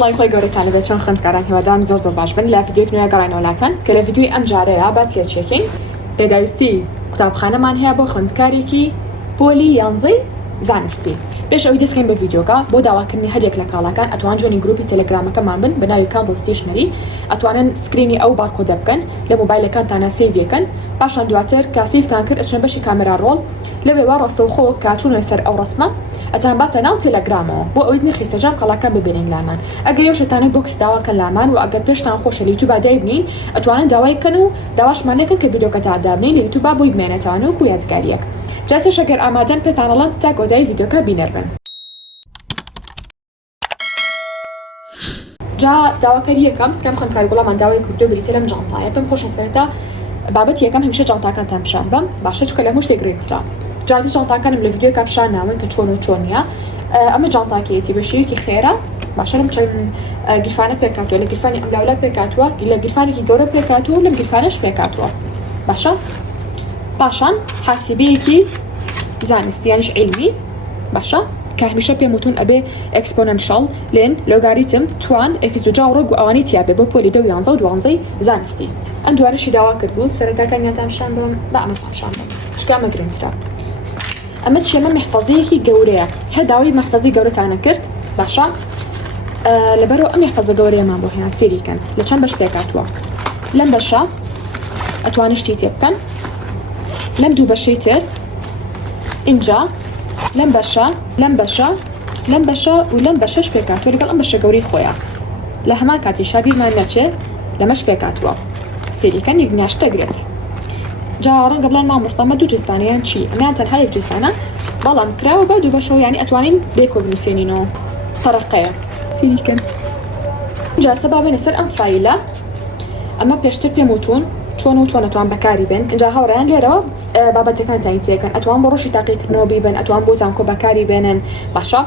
سڵای خۆی گەورەتانە بێت چۆن خوێندکاران هیوادارم زۆر باش بن لە ڤیدیۆیەک نوێ گەڕاینەوەلاتەن کە لە ڤیدیۆی ئەم جارەیە باس لێچێکین پێداویستی قوتابخانەمان هەیە بۆ خوێندکارێکی پۆلی یانزەی زانستی. پێش ئەوەی دەستکەین بە ڤیدیۆکە بۆ داواکردنی هەرێک لە کاڵەکان ئەتوان جۆنی گروپی تەلەگرامەکەمان بن بە ناوی کاندڵ ستیشنەری، ئەتوانن سکرینی ئەو بارکۆدە بکەن لە مۆبایلەکانتانە سێڤیەکەن، پاشان دواتر کە سیفتان کرد ئەچنە بەشی کامێرا ڕۆڵ لەوێ ڕاستەوخۆ کاتوونە سەر ئەو ڕسمە ئەتان باتە ناو تەلەگرامەوە بۆ ئەوەی نرخی سەرجام کاڵەکان ببینین لامان. ئەگەر یەوشتانە بۆکس داواکەن لامان و ئەگەر پێشتان خۆشە لە یوتیوب دایبنین ئەتوانن داوای کەن و داواشمانەکەن کە ڤیدیۆکە تادابنین لە یوتیوب بۆی بمێنێتەوە و یادگاریەک. جاسێ شەگەر ئامادەن پێتانەڵم تا گۆدای ڤیدیۆکە بینەربن. جا داواکاری یەکەم کەم خوێندکاری وڵامان داوای کردو بریتە لەم جانتایە پێم خۆشە سەرەتا بابەت یەکەم هەمیشە جانتاکانتان پیشان بەم باشە چکە لە هەموو شتێک گرنگترا. جاتی جانتاکانم لە ڤیدیۆکە پیشان ناون کە چۆن و چۆنیە. ئەمە جانتاکێتی بە شێوەیەکی خێرا باشە لەم چەند گیرفانە پێکاتوە لە گیرفانی ئەملاولا پێکاتوە لە گیرفانێکی گەورە پێکاتوە و لەم گیرفانەش پێکاتوە باشە. پاشان حاسیبەیەکی زانستی یانیش عیلمی باشە کە هەمیشە پێم وتون ئەبێ ئەکسپۆنەنشەڵ لێن لۆگاریتم توان ئەکس دوجا و ڕۆگ و ئەوانەی تیابێ بۆ پۆلی 10 و 11 و 12 زانستی. ئەم دوارەشی داوا کرد بوو سەرەتاکانیانتان پیشان بەم بە ئەمە پیشان بەم چکە ئەمە گرنگترا. ئەمە چێمە محفەزەیەکی گەورەیە هە داوای محفەزی گەورەتانە کرد باشە لەبەرەوە ئەم محفەزە گەورەیەمان بۆ هێنان سێریکەن لە چەند بەش پێکاتوە. لەم بەشە ئەتوانن شتی تێ بکەن، لەم دوو بەشەی تر اینجا لەم بەشە لەم بەشە لەم بەشە و لەم بەشەش پێکاتوە لەگەڵ ئەم بەشە گەورەی خۆیان لە هەمان کاتیشا بیرمان نەچێت لەمەش پێکاتوە سێریکەن یەکنیاش دەگرێت. جا ڕەنگە بڵێن مامۆستامە دوو جستانەیان چی ئەمیان تەنها یەک جستانە بەڵام کراوە بە دوو بەشەوە یعنی ئەتوانین بێکۆ بنووسێنینەوە فەرقەیە سێریکەن. جا سەبابێنە سەر ئەم فایلە ئەمە پێشتر پێم وتون چۆن و چۆن ئەتوان بەکاری بن. اینجا هاوڕێیان لێرەوە بابەتەکانتانی تێکەن ئەتوان بۆ ڕۆژی تاقیکردنەوە بیبن ئەتوان بۆ زانکۆ بەکاری بێنن باشە.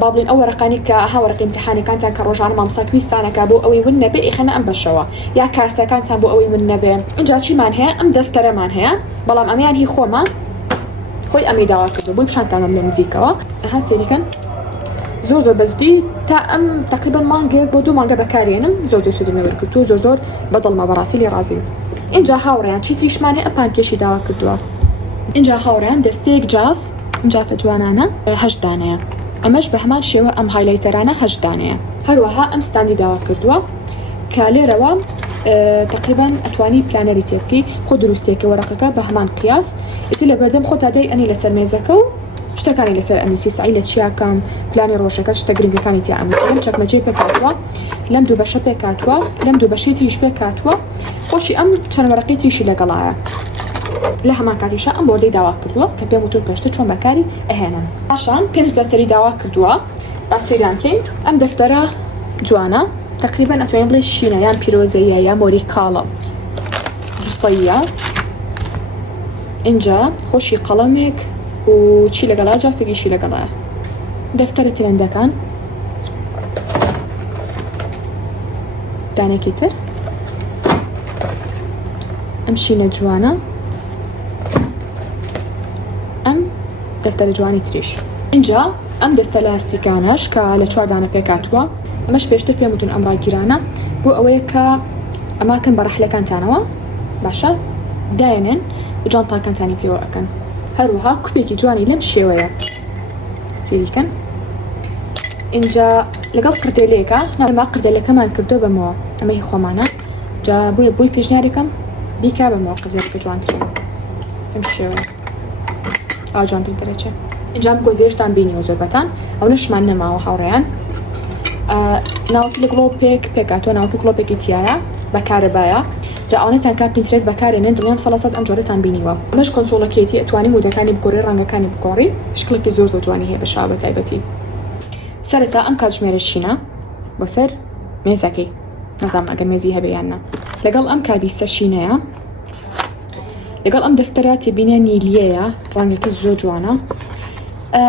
با بڵێن ئەو وەرەقانی کە هاوڕێکی ئیمتیحانەکانتان کە ڕۆژانە مامۆستا کویستانەکە بۆ ئەوەی ون نەبێ ئیخەنە ئەم بەشەوە یا کارتەکانتان بۆ ئەوەی ون نەبێ. اینجا چیمان هەیە ئەم دەفتەرەمان هەیە بەڵام ئەمیان هی خۆمان خۆی ئەمی داوا کردو بۆی پیشانتانم لە نزیکەوە ئەها سێریکەن زۆر بەزدی تا ئەم تقریبا مانگێک بۆ 2 مانگە بەکارێنم زۆر سوودم لەوەرگرت و زۆر بەدڵمە بەڕاستی لێ ڕازیم. اینجا هاوڕێیان چی تریشمانێ ئەپان کێشی داوا کردووە. اینجا هاوڕێیان دەستەیەک جاف جافە جوانانە 8 دانەیە ئەمەش بە هەمان شێوە ئەم هایلایتەرانە 8 دانەیە. هەروەها ئەم ستاندی داوا کردووە کە لێرەوە تقریبا ئەتوانی پلانەری تێبکەی خۆ دروستێکی وەرەقەکە بە هەمان قیاس ئیتر لە بەردەم خۆ تادەی ئەنی لەسەر مێزەکە و شتەکانی لەسەر ئەنووسی سعی لە چیاکەم پلانی ڕۆژەکە شتە گرنگەکانی تیا ئەنووسم چەکمەجێ پێکاتوە لەم دوو بەشە پێکاتوە لەم دوو بەشەی تریش پێکاتوە خۆشی ئەم چەند وەرەقی تریشی لەگەڵایە. لە هەمان کاتیشە ئەم بۆردەی داوا کردووە کە پێم وتون پێشتر چۆن بەکاری ئەهێنن. پاشان 5 دەفتەری داوا کردووە باسیرانکەین. ئەم دەفتەرە جوانە تقریبا ئەتوانین بڵێ شینە یان پیرۆزەیە یا مۆری کاڵە دووسەیە. اینجا خۆشی قەڵەمێک و چی لەگەڵا جافێکیشی لەگەڵایە. دەفتەرە ترندەکان دانێکی تر ئەم شینە جوانە ئەم دەفتەرە جوانی تریش. اینجا ئەم دەستە لاستیکانەش کە لە 4 دانە پێکاتوە ئەمەش پێشتر پێم وتون ئەم ڕاگیرانە بۆ ئەوەیە کە ئەماکەن بە ڕەحلەکانتانەوە باشە داێنن و جانتاکانتانی پێوە ئەکەن. هەروەها کوپێکی جوانی لەم شێوەیە سێریکەن. اینجا لەگەڵ قردێلەیەکە ناما قردێلەکەمان کردو بەمەوە ئەمەی خۆمانە جا بۆی پێشنیارێکم بیکا بەمەوە قردێلەکە جوانترە ئەم شێوە ئا جوانتر دەرەچێ. اینجام گۆزێشتان بینیوە زۆربەتان ئەو نشمان نەماوە هاوڕێیان ناوکی لە گڵۆپێک پێکاتوە ناوکی گڵۆپێکی تایە بەکارەبایە جا ئەوانەتان کا پینترێس بەکارێنن دڵیام 100% ئەم جۆرەتان بینیوە. ئەمەش کۆنترۆڵەکێتی ئەتوانی مودەکانی بگۆڕی ڕەنگەکانی بگۆڕی شکڵێکی زۆر جوانی هەیە بە شاو بە تایبەتی. سەرەتا ئەم کاتژمێرە شینە بۆ سەر مێزەکەی نەزانم ئەگەر مێزی هەبێ یان نە. لەگەڵ ئەم کابیسە شینەیە لەگەڵ ئەم دەفتەرە تێبینە نیلیەیە ڕەنگەکە زۆر جوانە.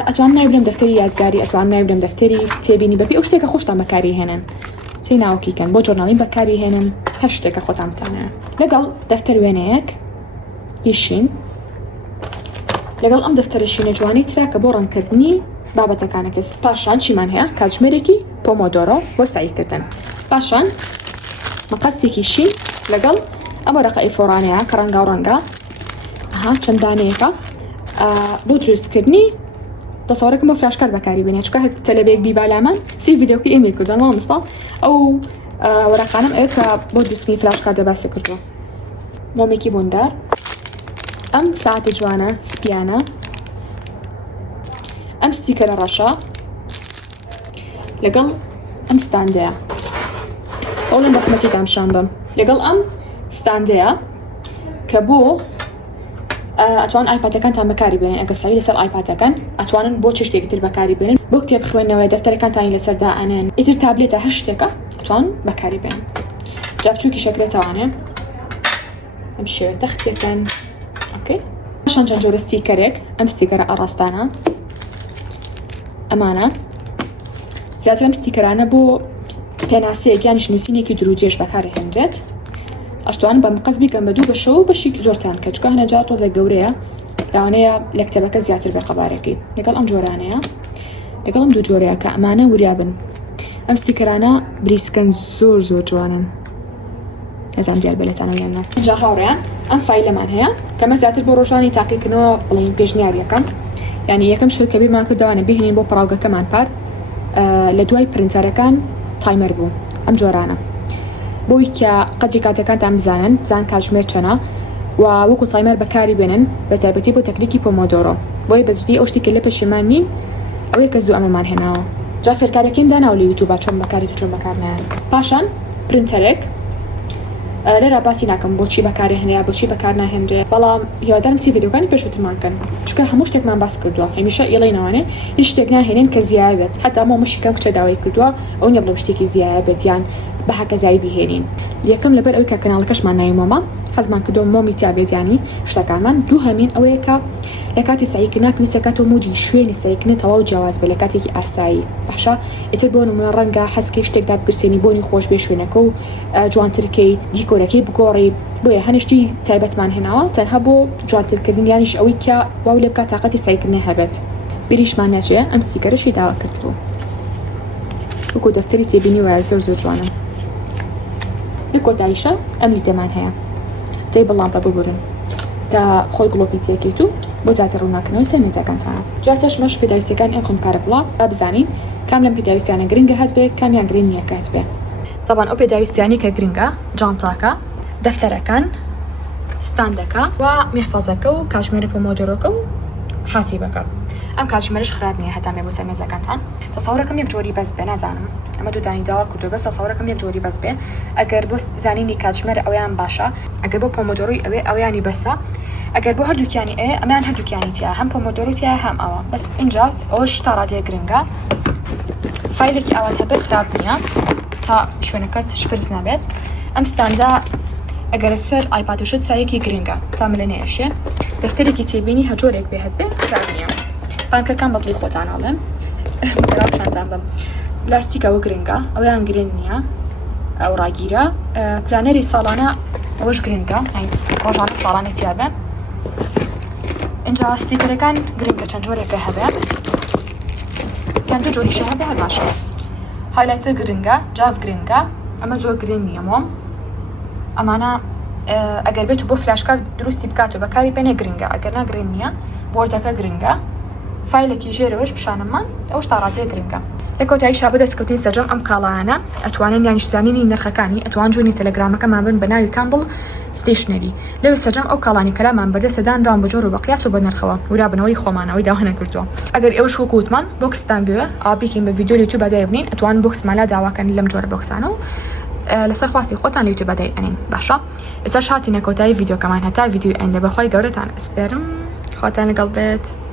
ئەتوان نایبرم دەفتەری یادگاری ئەتوان نایبرم دەفتەری تێبینی بەپێ ئەو شتێکە خۆشتان بەکاری هێنن چی ناوکیکەن بۆ جۆرناڵین بەکاری هێنن هەر شتێکە خۆتان بزانە. لەگەڵ دەفتەر وێنەیەک هیچین لەگەڵ ئەم دەفتەرە شینە جوانی ترا کە بۆ ڕەنگکردنی بابەتەکانەکەس. پاشان چیمان هەیە کاتژمێرێکی پۆمۆدۆرۆ بۆ سایکردن. پاشان مەقەستێکی شین لەگەڵ ئەمە ڕقەی فۆرانەیە کە ڕەنگا و ڕەنگە چەند دانەیەکە بۆ دروستکردنی دەسەوەرەکەم بۆ فلاشکار بەکاری بێنێ چکە تەلەبێک بیبالامان سی ڤیدیۆکی ئێمە کردن مامۆستا ئەو وەرەقانم ئەوێت کە بۆ دروستکردنی فلاشکار دەباسە کردووە. مۆمێکی بۆندار، ئەم ساعتی جوانە سپیانە، ئەم ستیکەرە ڕەشە لەگەڵ ئەم ستاندەیە. ئەو لەم بەسمەتی دامشان بم لەگەڵ ئەم ستاندەیە کە بۆ ئەتوان ئایپاتەکانتان بەکاری بێنن ئەگە سەری لەسەر ئایپاتەکەن ئەتوانن بۆ چ شتێکی تر بەکاری بێنن بۆ کتێب خوێندنەوەی دەفتەرەکانتانی لەسەردا ئەنێن ئیتر تابلێتە هەر شتێکە ئەتوان بەکاری بێنن. جا بچووکی شەکرێتەوانێ ئەم شێوە تەختێتەن ئۆکەی. پاشان چەند جۆرە ستیکەرێک ئەم ستیکەرە ئەڕاستانە ئەمانە زیاتر ئەم ستیکەرانە بۆ پێناسەیەک یان نووسینێکی درودێژ بەکارهێنرێت. ئەشتوانن بە مقەس بیکەن بە دوو بەشەوە بەشی زۆرتان کە چکە هەنەجا تۆزە گەورەیە لەوانەیە لە کتێبەکە زیاتر بە قەبارێکی لەگەڵ ئەم جۆرانەیە لەگەڵ ئەم دوو جۆرەیە کە ئەمانە وریابن. ئەم ستیکەرانە بریسکەن زۆر جوانن نەزانم دیار بێتانەوە یان نا. جا هاوڕێیان ئەم فایلەمان هەیە کەمە زیاتر بۆ ڕۆژانی تاقیکردنەوە بڵین پێشنیاریەکەم یعنی یەکەم شت کە بیرمان کردوانە بهێنین بۆ پڕاوگەکەمان پار لە دوای پرینتەرەکان تایمەر بوو ئەم جۆرانە بۆی کە قەدری کاتەکانتان بزان کاتژمێر چەنە و وەکو تایمەر بەکاری بێنن بە تایبەتی بۆ تەکنیکی پۆمۆدۆرۆ بۆی بەجددی ئەو شتێکی لە پەشیمان نین ئەوەیە کە زوو ئەمەمان هێناوە. جا فێرکارێکیم داناوە لە یوتیوبە چۆن بەکاری و چۆن بەکارنایەن. پاشان پرینتەرێک لێرە باسی ناکەم بۆچی بەکاری هەنەیە بۆچی بەکار ناهێنرێ بەڵام هیوادارم سی ڤیدیۆکانی پێشووترمانکەن چکە هەموو شتێکمان باس کردووە هەمیشە ئێڵێنەوەنێ هیچ شتێک ناهێنین کە زیایە بێت حتا مۆمەشیکەم کچە داوای کردووە ئەو نیە بڵێ شتێکی زیایە بێت یان بە حەکە زای بهێنین. یەکەم لەبەر ئەوەی کە کەناڵەکەشمان ناوی مۆمە حەزمان کردووە مۆمی تیابێتیانی شتەکانمان. دوو هەمین ئەوەیە کە لە کاتی سایکردنا پێویستە کاتەوە مودی شوێنی سایکردنە تەواو جیاواز بێت لە کاتێکی ئاسایی باشە. ئیتر بۆ نمونە ڕەنگە حەزکەی شتێکدا بگرسێنی بۆنی خۆش بێ شوێنەکە و جوانترکەی دیکۆرەکەی بگۆڕی بۆیە هەنیشتی تایبەتمان هێناوە تەنها بۆ جوانترکردن یانیش ئەوەی کە واو لێ بکات تااقەتی سایکردنە هەبێت. بیریشمان نەچێ ئەم ستیکەرەشی داوا کردبوو وەکو دەفتەری تێبینی وایە زۆر جوانە. لە کۆتاییشە ئەم لیتەمان هەیە تێی بەڵامپە ببورن کە خۆی گڵۆپی تێکێت و بۆ زیاتر ڕووناکردنەوەی سەر مێزەکانتانە. جاسەش مەش پێداویستەکان ئەم خوێندکارە وڵات با بزانین کام لەم پێداویستیانە گرنگە هەت بێ کامیان گرنگ نییە کات بێ. طبعاً ئەو پێداویستیانی کە گرنگە جانتاکە دەفتەرەکان ستاندەکە و میحفەزەکە و کاتژمێری پۆمۆدۆرۆکە و حاسیبەکە. ئەم کاتژمێرش خراپ نییە هەتا مێ بۆ سەر مێزەکانتان. تەسەوورەکەم یەک جۆری بەس بێ نازانم ئەمە دوودانی داوا کردو بەس تەسەوورەکەم یەک جۆری بەس بێ ئەگەر بۆ زانینی کاتژمێر ئەویان باشە ئەگەر بۆ پۆمۆدۆرۆی ئەویانی بەسە ئەگەر بۆ هەردووکیانی ئەمیان هەردووکیانی تیا هەم پۆمۆدۆرۆتیە هەم ئەوە بەس اینجا ئەوش تا ڕادێ گرنگە فایلێکی ئەوات هەبێ خراپ نییە تا شوێنەکەت شپرز نەبێت. ئەم ستاندا ئەگەر سەر ئایپاتشت سایەکی گرنگە تا ملە نێشێ دەفتەرێکی تێبینی هەجۆرێک بێ هەت بێ خراپ نییە. بانکەکان بەدڵی خۆتان ئاڵێن بەراپشانتان بم لاستیکەوە گرنگە ئەویان گرنگ نییە ئەو ڕاگیرە. پلانەری ساڵانە ئەوەش گرنگە ڕۆژانە ساڵانێتیا بێ. اینجا ستیکەرەکان گرنگە چەند جۆرێکە هەبێ یان دوو جۆریشە هەبێ هەر باشە. هایلایتر گرنگە جاف گرنگە ئەمە زۆر گرنگ نییە مۆم ئەمانە ئەگەر بێت و بۆ فلاشکار دروستی بکات و بەکاری بێنێ گرنگە ئەگەر ناگرنگ نییە بۆردەکە گرنگە فایلێکی ژێرەوەش پیشانممان ئەوش تا ڕادێ گرنگە. لە کۆتاییشا بۆ دەستکەوتنی سەرجەم ئەم کاڵایانە ئەتوانن یانیشتزانینی نرخەکانی ئەتوان جوونی تەلەگرامەکەمان بن بە ناوی کاندڵ ستیشنەری لەوێ سەرجەم ئەو کاڵانی کەلامان بەردەسەدان ڕام بە جۆر و بە قیاس و بە نرخەوە ورا بنەوەی خۆمانەوەی داوانە کردووە. ئەگەر ئێوەش وەکوتمان بۆکسستان بوێ ئاپێکین بە ڤیدیۆ لە یوتیوب دای بنین ئەتوان بۆکسمالا داواکەن لەم جۆرە بۆکسانە و لەسەر خواستی خۆتان لە یوتیوب دای ئەنین باشە. ئێستا هاتینە کۆتایی ڤیدیۆکەمان هەتا ڤیدیۆ ئەندە بەخوای گەورەتان ئەسپێرم خۆتان لەگەڵ بێت.